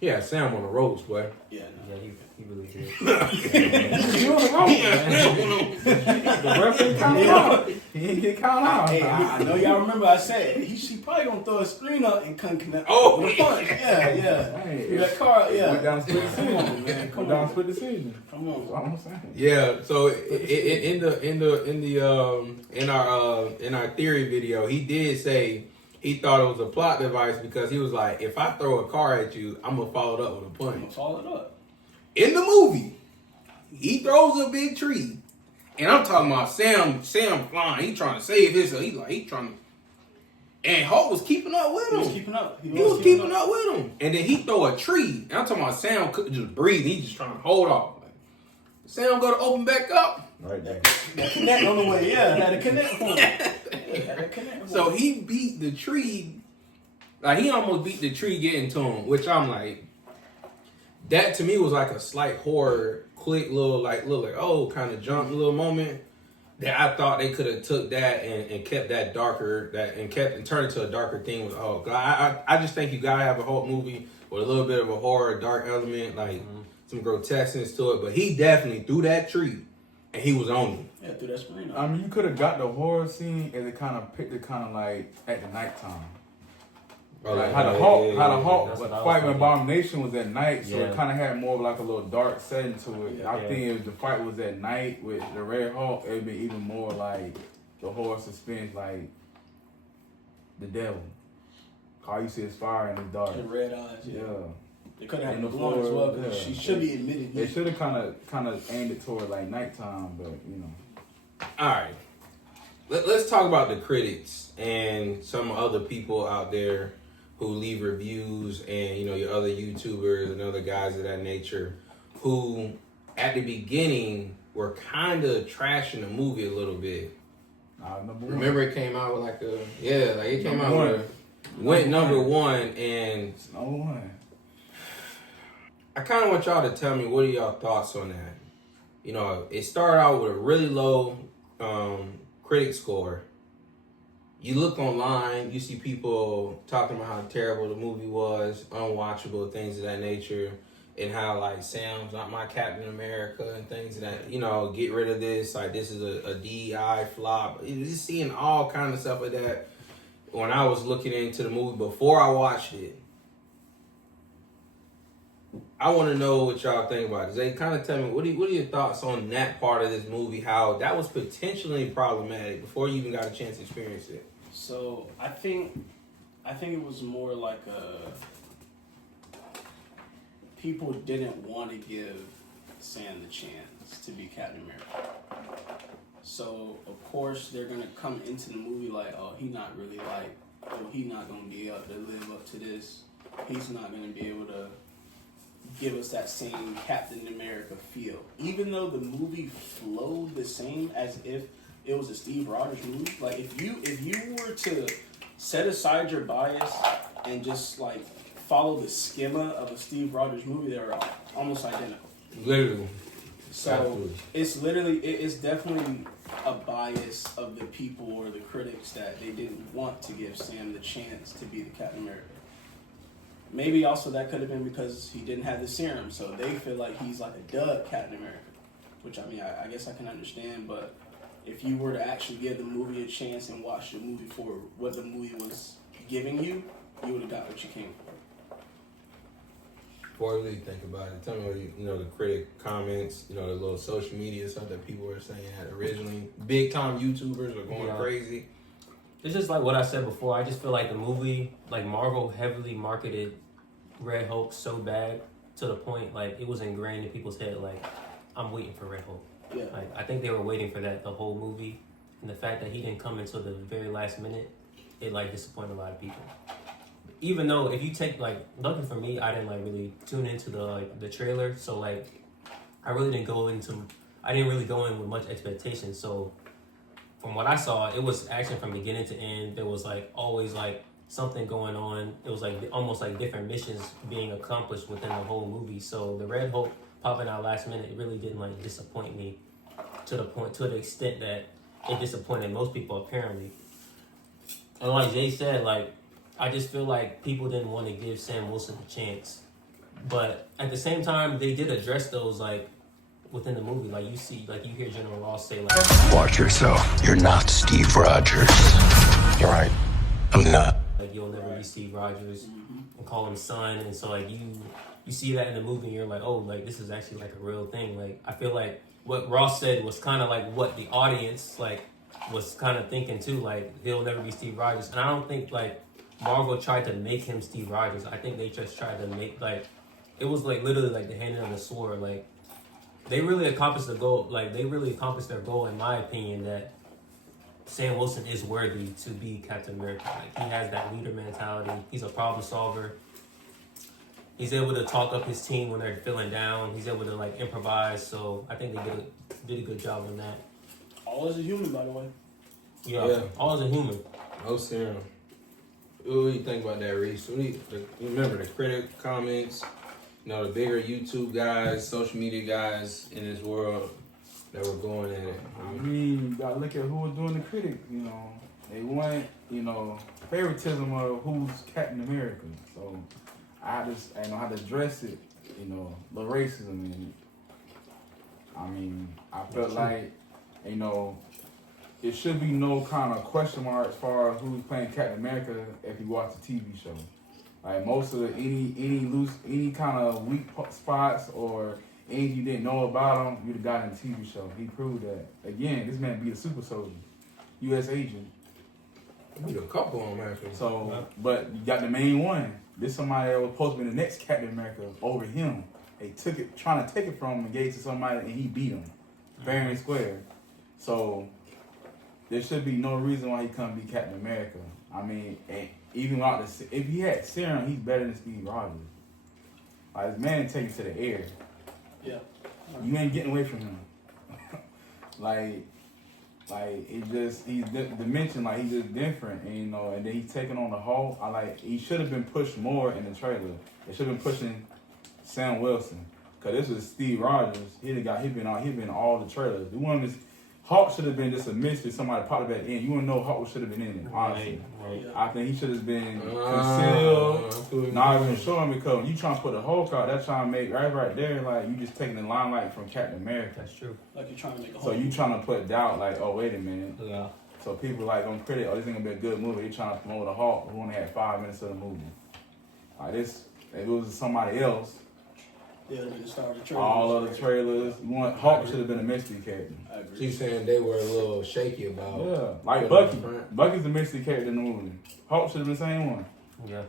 Yeah, Sam on the ropes, boy. Yeah, no. Yeah, he really did. You on the ropes, man. The ref didn't count him out. He didn't get counted out. Hey, I know y'all remember I said he probably gonna throw a screen up and couldn't connect. Oh, with a punch. Yeah. Hey, That car, yeah. Went down split Come decision. on, man. Come Went down on. split decision. Come on. That's all I'm saying. Yeah, so in our theory video, he did say he thought it was a plot device because he was like, if I throw a car at you, I'm gonna follow it up with a I'm gonna punch. follow it up. In the movie, he throws a big tree, and I'm talking about Sam flying. He trying to save his. He trying to. And Hulk was keeping up with him. He was keeping up. He was keeping up with him. And then he throw a tree. And I'm talking about Sam couldn't just breathe. He just trying to hold off. Like, Sam go to open back up. Right there. That connect on the way. Yeah, had a connect for him. Had a connect for So him. he beat the tree. Like, he almost beat the tree getting to him. Which I'm like, that to me was like a slight horror, quick little like oh, kind of jump little moment. That I thought they could have took that and kept that darker, and turned it to a darker thing with Hulk. I just think you gotta have a Hulk movie with a little bit of a horror, dark element, like some grotesqueness to it. But he definitely threw that tree, and he was on him. Yeah, through that screen. I mean, you could have got the horror scene and it kind of picked it kind of like at the nighttime. Like how the Hulk That's what I was fight with thinking. Abomination was at night, so Yeah. it kind of had more of like a little dark setting to it. I Yeah. think if the fight was at night with the Red Hulk, it would be even more like the horror suspense, like the devil. All you see is fire and it's dark. The red eyes. Yeah, They could have had And the the blonde as well floor, because yeah. she should be admitted. they should have kind of aimed it toward like nighttime, but you know. All right, let's talk about the critics and some other people out there who leave reviews, and your other YouTubers and other guys of that nature, who at the beginning were kind of trashing the movie a little bit. Number one. Remember, it came out with it came out with went number one, and It's number one. I kind of want y'all to tell me what are y'all thoughts on that. It started out with a really low critic score. You look online, you see people talking about how terrible the movie was, unwatchable, things of that nature, and how like Sam's not my Captain America and things of that, get rid of this, like this is a DEI flop. Just seeing all kind of stuff like that when I was looking into the movie before I watched it. I want to know what y'all think about it. They kind of tell me, what are your thoughts on that part of this movie, how that was potentially problematic before you even got a chance to experience it? So I think it was more like people didn't want to give Sam the chance to be Captain America. So of course they're gonna come into the movie like, oh, he's not really he's not gonna be able to live up to this. He's not gonna be able to give us that same Captain America feel. Even though the movie flowed the same as if it was a Steve Rogers movie. Like if you were to set aside your bias and just like follow the schema of a Steve Rogers movie, they're almost identical. Literally. So Absolutely. it's definitely a bias of the people or the critics that they didn't want to give Sam the chance to be the Captain America. Maybe also that could have been because he didn't have the serum, so they feel like he's like a dud Captain America, which I mean I guess I can understand. But if you were to actually give the movie a chance and watch the movie for what the movie was giving you, you would have got what you came for. What do you think about it? Tell me what the critic comments, the little social media stuff that people were saying that originally. Big time YouTubers are going crazy. It's just like what I said before. I just feel like the movie, like Marvel heavily marketed Red Hulk so bad to the point like it was ingrained in people's head. Like, I'm waiting for Red Hulk. Yeah. Like, I think they were waiting for that the whole movie, and the fact that he didn't come until the very last minute, it like disappointed a lot of people. Even though if you take like, lucky for me, I didn't like really tune into the trailer, so like I didn't really go in with much expectation. So from what I saw, it was action from beginning to end. There was like always like something going on. It was like almost like different missions being accomplished within the whole movie. So the Red Hulk popping out last minute, it really didn't like disappoint me to the extent that it disappointed most people apparently. And like Jay said, like I just feel like people didn't want to give Sam Wilson a chance But at the same time, they did address those like within the movie. Like you see, like you hear General Ross say like, Watch yourself. You're not Steve Rogers. You're right. I'm not. like you'll never be Steve Rogers, and call him son. And so like you see that in the movie, and you're like, oh, like this is actually like a real thing. Like I feel like what Ross said was kind of like what the audience like was kind of thinking too. Like he'll never be Steve Rogers, and I don't think like Marvel tried to make him Steve Rogers. I think they just tried to make like it was like literally like the handing of the sword. Like they really accomplished the goal. Like they really accomplished their goal, in my opinion, that Sam Wilson is worthy to be Captain America. Like he has that leader mentality. He's a problem solver. He's able to talk up his team when they're feeling down. He's able to like improvise. So I think they did a good job on that. All as a human, by the way. Yeah. All as a human. No serum. What do you think about that, Reese? You remember the critic comments? You know, the bigger YouTube guys, social media guys in this world that were going at it. I mean, you gotta look at who was doing the critic. You know, they want favoritism of who's Captain America. So I know how to address it. You know, the racism. And I mean, I felt like it should be no kind of question mark as far as who's playing Captain America if you watch the TV show. Like most of any kind of weak spots or anything you didn't know about him, you'd have got in the TV show. He proved that. Again, this man beat a super soldier, U.S. agent. Beat a couple of them actually. So, but you got the main one. This somebody that was supposed to be the next Captain America over him. They took it, trying to take it from him and gave it to somebody, and he beat him, fair and square. So there should be no reason why he couldn't be Captain America. I mean, even if he had serum, he's better than Steve Rogers. Like this man take you to the air. Yeah. You ain't getting away from him. like it just he's dimension, like he's just different, and and then he's taking on the Hulk. He should have been pushed more in the trailer. They should have been pushing Sam Wilson, cause this was Steve Rogers. He been in all the trailers. The one Hulk should have been just a mystery. Somebody popped it back in. You wouldn't know Hulk should have been in it. Honestly, Right. I think he should have been concealed. Not even showing, because when you trying to put a Hulk out, that's trying to make right there. Like you just taking the limelight from Captain America. That's true. Like you're trying to make a So you trying to put doubt, like, oh wait a minute. Yeah. So people like on critic, this ain't gonna be a good movie. They trying to promote a Hulk who only had 5 minutes of the movie. Like this, if it was somebody else, yeah, they're gonna start the trailer. all of the trailers, Hulk should have been a mystery character. I agree. So you saying they were a little shaky about? Yeah, like Bucky. Bucky's the mystery character in the movie. Hulk should have been the same one. Yeah.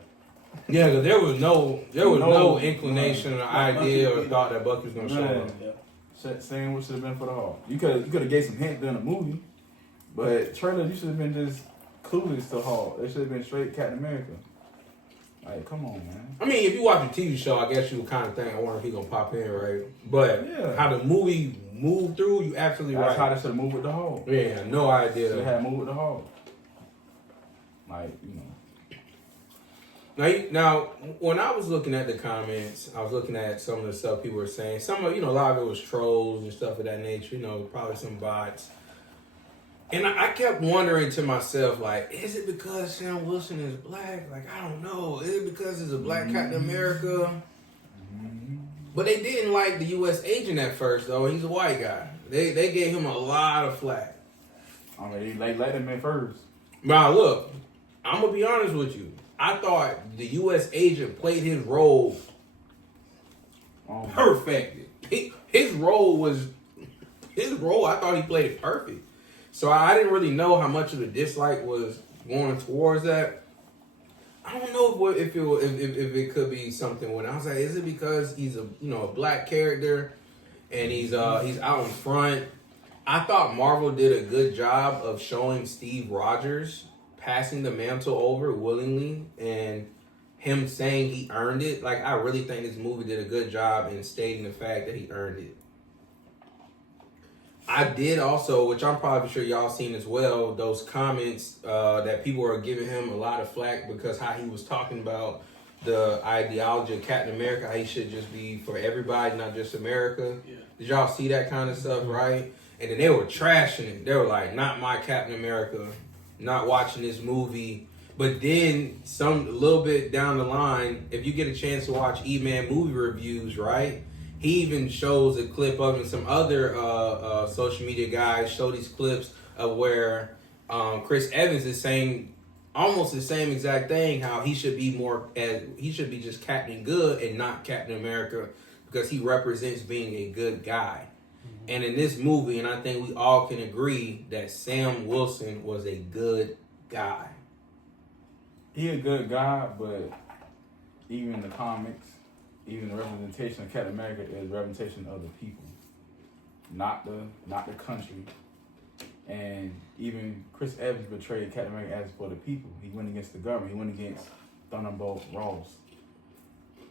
Yeah, because there was no inclination or idea or thought that Bucky was gonna show up. Yeah. Same what should have been for the Hulk. You could have gave some hints during the movie, but trailers, you should have been just clueless to Hulk. It should have been straight Captain America. Like, come on, man. I mean, if you watch a TV show, I guess you would kind of think, I wonder if he's gonna pop in, right? But Yeah. how the movie moved through, you absolutely That's right. how they should have moved with the Hulk. Yeah, no idea. They had moved with the Hulk. Like, Now, when I was looking at the comments, I was looking at some of the stuff people were saying. Some of, a lot of it was trolls and stuff of that nature, probably some bots. And I kept wondering to myself, like, is it because Sam Wilson is black? Like, I don't know. Is it because it's a black Captain America? But they didn't like the U.S. agent at first, though. He's a white guy. They gave him a lot of flack. I mean, they let him in first. Now, look, I'm going to be honest with you. I thought the U.S. agent played his role perfect. His role, I thought he played it perfect. So I didn't really know how much of the dislike was going towards that. I don't know if it could be something when I was like, is it because he's a black character and he's out in front? I thought Marvel did a good job of showing Steve Rogers passing the mantle over willingly and him saying he earned it. Like, I really think this movie did a good job in stating the fact that he earned it. I did also, which I'm probably sure y'all seen as well, those comments that people were giving him a lot of flack because how he was talking about the ideology of Captain America, how he should just be for everybody, not just America. Yeah. Did y'all see that kind of stuff, right? And then they were trashing it. They were like, not my Captain America, not watching this movie. But then a little bit down the line, if you get a chance to watch E-Man movie reviews, right? He even shows a clip of, and some other social media guys show these clips of where Chris Evans is saying almost the same exact thing, how he should be just Captain Good and not Captain America, because he represents being a good guy. Mm-hmm. And in this movie, and I think we all can agree that Sam Wilson was a good guy. He a good guy, but even in the comics, even the representation of Captain America is representation of the people, not the country. And even Chris Evans betrayed Captain America as for the people. He went against the government. He went against Thunderbolt Ross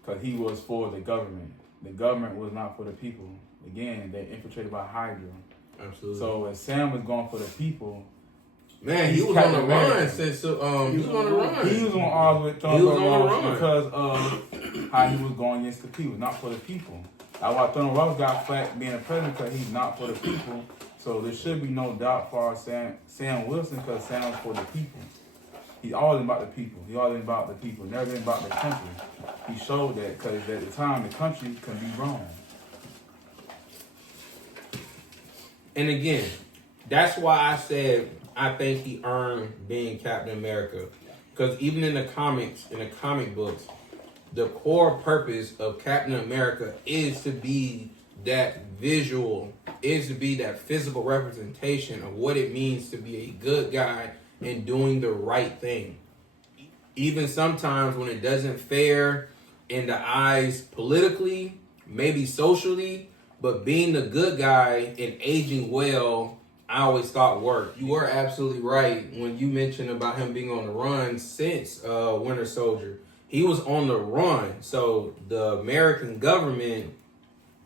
because he was for the government. The government was not for the people. Again, they're infiltrated by Hydra. Absolutely. So when Sam was going for the people, man, he was on the run since he was on the run. He was on odds with Thunderbolt Ross because of how he was going against the people, not for the people. That's why Thunderbolt Ross got flack being a president, because he's not for the people. So there should be no doubt for Sam Wilson, because Sam's for the people. He's always about the people. He's always about the people, never been about the country. He showed that, because at the time the country can be wrong. And again, that's why I said I think he earned being Captain America. Because even in the comics, in the comic books, the core purpose of Captain America is to be that visual, is to be that physical representation of what it means to be a good guy and doing the right thing. Even sometimes when it doesn't fare in the eyes politically, maybe socially, but being the good guy and aging well, I always thought worked. You were absolutely right when you mentioned about him being on the run since Winter Soldier. He was on the run. So the American government,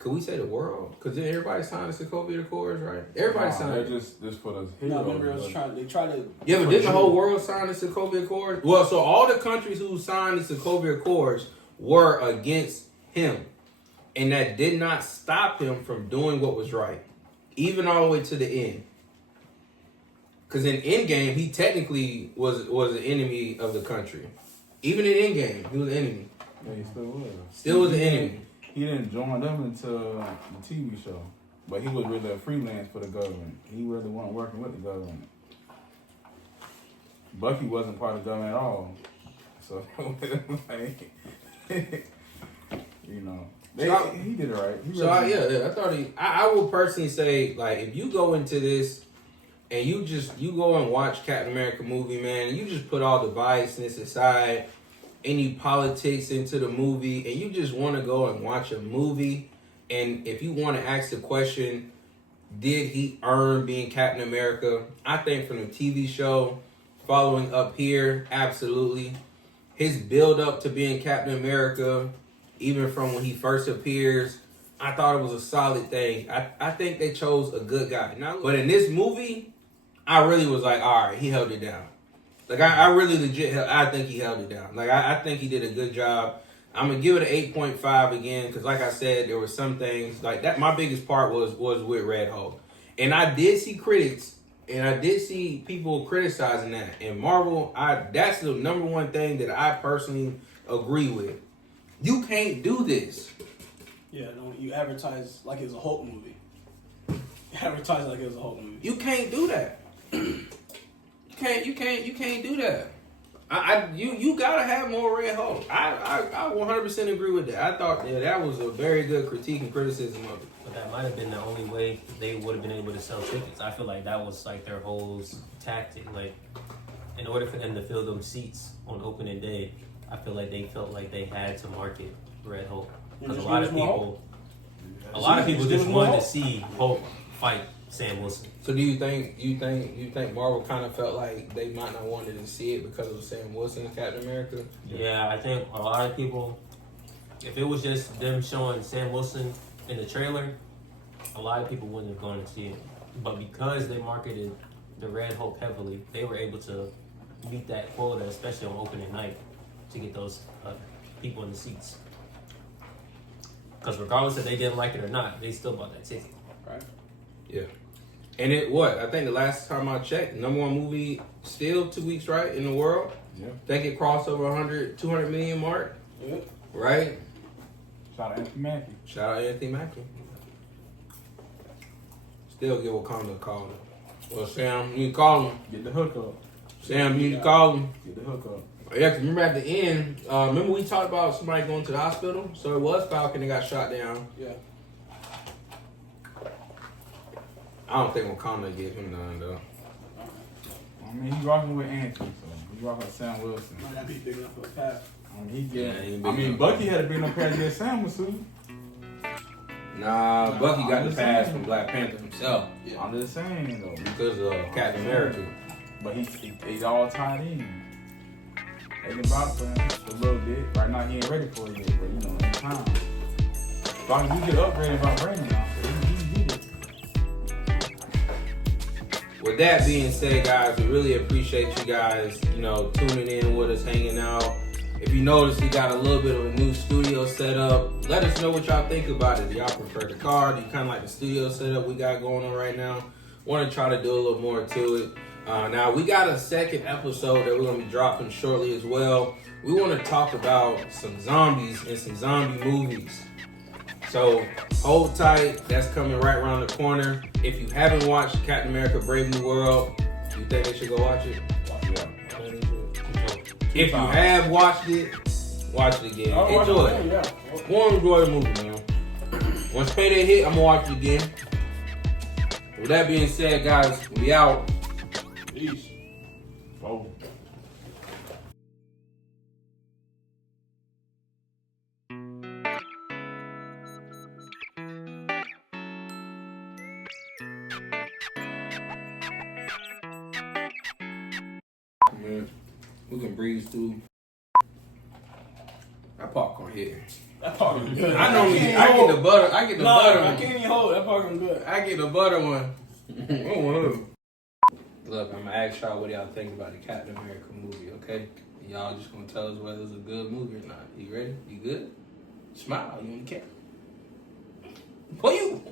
could we say the world? Because then everybody signed the Sokovia Accords, right? Everybody signed it. Just for the heroes. No, remember they tried to. Yeah, but didn't the whole world sign the Sokovia Accords? Well, so all the countries who signed the Sokovia Accords were against him. And that did not stop him from doing what was right. Even all the way to the end. Because in Endgame, he technically was an enemy of the country. Even in Endgame, he was an enemy. Yeah, he still was. Still was an enemy. He didn't join them until the TV show. But he was really a freelance for the government. He really wasn't working with the government. Bucky wasn't part of the government at all. So, you know. He did it right. I thought I would personally say, like, if you go into this and you go and watch Captain America movie, man, and you just put all the biasness aside, any politics into the movie, and you just want to go and watch a movie, and if you want to ask the question, did he earn being Captain America? I think from the TV show, following up here, absolutely. His build up to being Captain America, even from when he first appears, I thought it was a solid thing. I think they chose a good guy. But in this movie, I really was like, all right, he held it down. Like, I really legit, I think he held it down. Like, I think he did a good job. I'm going to give it an 8.5 again, because like I said, there were some things, like that. My biggest part was with Red Hulk. And I did see critics, and I did see people criticizing that. And Marvel, that's the number one thing that I personally agree with. You can't do this. Yeah, no, you advertise like it was a Hulk movie. You advertise like it was a Hulk movie. You can't do that. You can't do that. You gotta have more Red Hulk. I 100% agree with that. I thought that was a very good critique and criticism of it. But that might have been the only way they would have been able to sell tickets. I feel like that was like their whole tactic. Like, in order for them to fill them seats on opening day, I feel like they felt like they had to market Red Hulk, because a lot of people just wanted to see Hulk fight Sam Wilson. So do you think Marvel kind of felt like they might not wanted to see it because of Sam Wilson as Captain America? Yeah, I think a lot of people, if it was just them showing Sam Wilson in the trailer, a lot of people wouldn't have gone to see it. But because they marketed the Red Hulk heavily, they were able to meet that quota, especially on opening night, to get those people in the seats. Because regardless if they didn't like it or not, they still bought that ticket. Right? Yeah. And I think the last time I checked, number one movie still 2 weeks, right, in the world? Yeah. Think it crossed over 100, 200 million mark, Yep. right? Shout out Anthony Mackie. Shout out Anthony Mackie. Still give Wakanda a call. Well, Sam, you need to call him. Get the hook up. Sam, you need to call him. Get the hook up. Yeah, 'cause remember at the end, remember we talked about somebody going to the hospital? So it was Falcon that got shot down. Yeah. I don't think Wakanda give him none, though. I mean, he's rocking with Anthony, so he's rocking with Sam Wilson. Might not be big enough for a pass. I mean, he Yeah, he ain't big enough. Bucky had a big enough pass to get Sam was sued. Nah, Bucky got I'm the just pass saying. from Black Panther himself Yeah. I'm just saying though. because of Captain America. But he's all tied in. They can block for him a little bit. Right now he ain't ready for it yet, but you know, in time. As long as you get upgraded by Brandon now, so he can get it. With that being said, guys, we really appreciate you guys, tuning in with us, hanging out. If you notice, we got a little bit of a new studio setup. Let us know what y'all think about it. Do y'all prefer the car? Do you kind of like the studio setup we got going on right now? Want to try to do a little more to it. Now, we got a second episode that we're going to be dropping shortly as well. We want to talk about some zombies and some zombie movies. So, hold tight. That's coming right around the corner. If you haven't watched Captain America Brave New World, you think they should go watch it? If you have watched it, watch it again. Enjoy it. Yeah. One, enjoy the movie, man. Once Payday hit, I'm going to watch it again. With that being said, guys, we out. Peace. Oh. Man, we can breeze through. That popcorn here. That part was good. I get the butter. I get the butter I one. can't even hold it. That part was good. I get the butter one. Look, I'm gonna ask y'all what y'all think about the Captain America movie, okay? And y'all just gonna tell us whether it's a good movie or not. You ready? You good? Smile. You in the camera. Who you?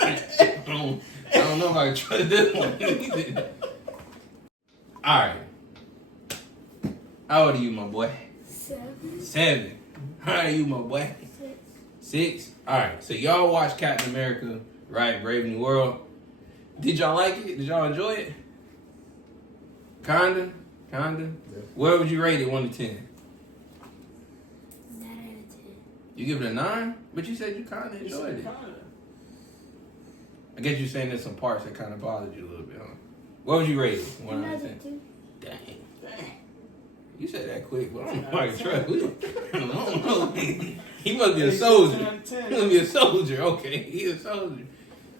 I don't know if I can trust this one either. All right. How old are you, my boy? 7. How are you, my boy? 6. All right. So y'all watch Captain America, right? Brave New World. Did y'all like it? Did y'all enjoy it? Kinda. Yeah. Where would you rate it, 1 to 10? 9 out of 10. You give it a 9, but you said you kind of enjoyed it. I guess you're saying there's some parts that kind of bothered you a little bit, huh? What would you rate it? 1 out of 10. 2. Dang. You said that quick, but I don't know how to trust you. I don't know. He must be a soldier. He must be a soldier. Okay, he's a soldier.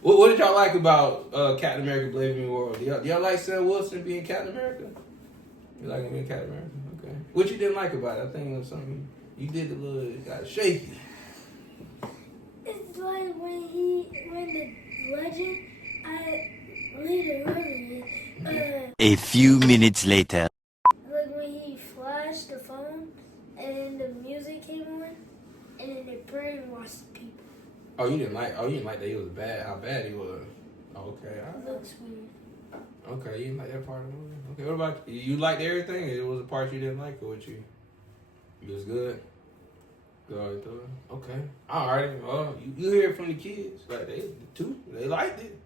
What did y'all like about Captain America: Brave New World? Do y'all like Sam Wilson being Captain America? You like him being Captain America? Okay. What you didn't like about it? I think it was something you did a little. It got shaky. It's like when the legend, A few minutes later. like when he flashed the phone and the music came on, and then they brainwashed the people. Oh, you didn't like that he was bad. How bad he was. Okay. It looks weird. Okay, you didn't like that part of the movie. Okay, what about you? You liked everything? It was a part you didn't like, or what you? It was good. Good all through it. Okay. All right. Well, you hear it from the kids. Like they liked it.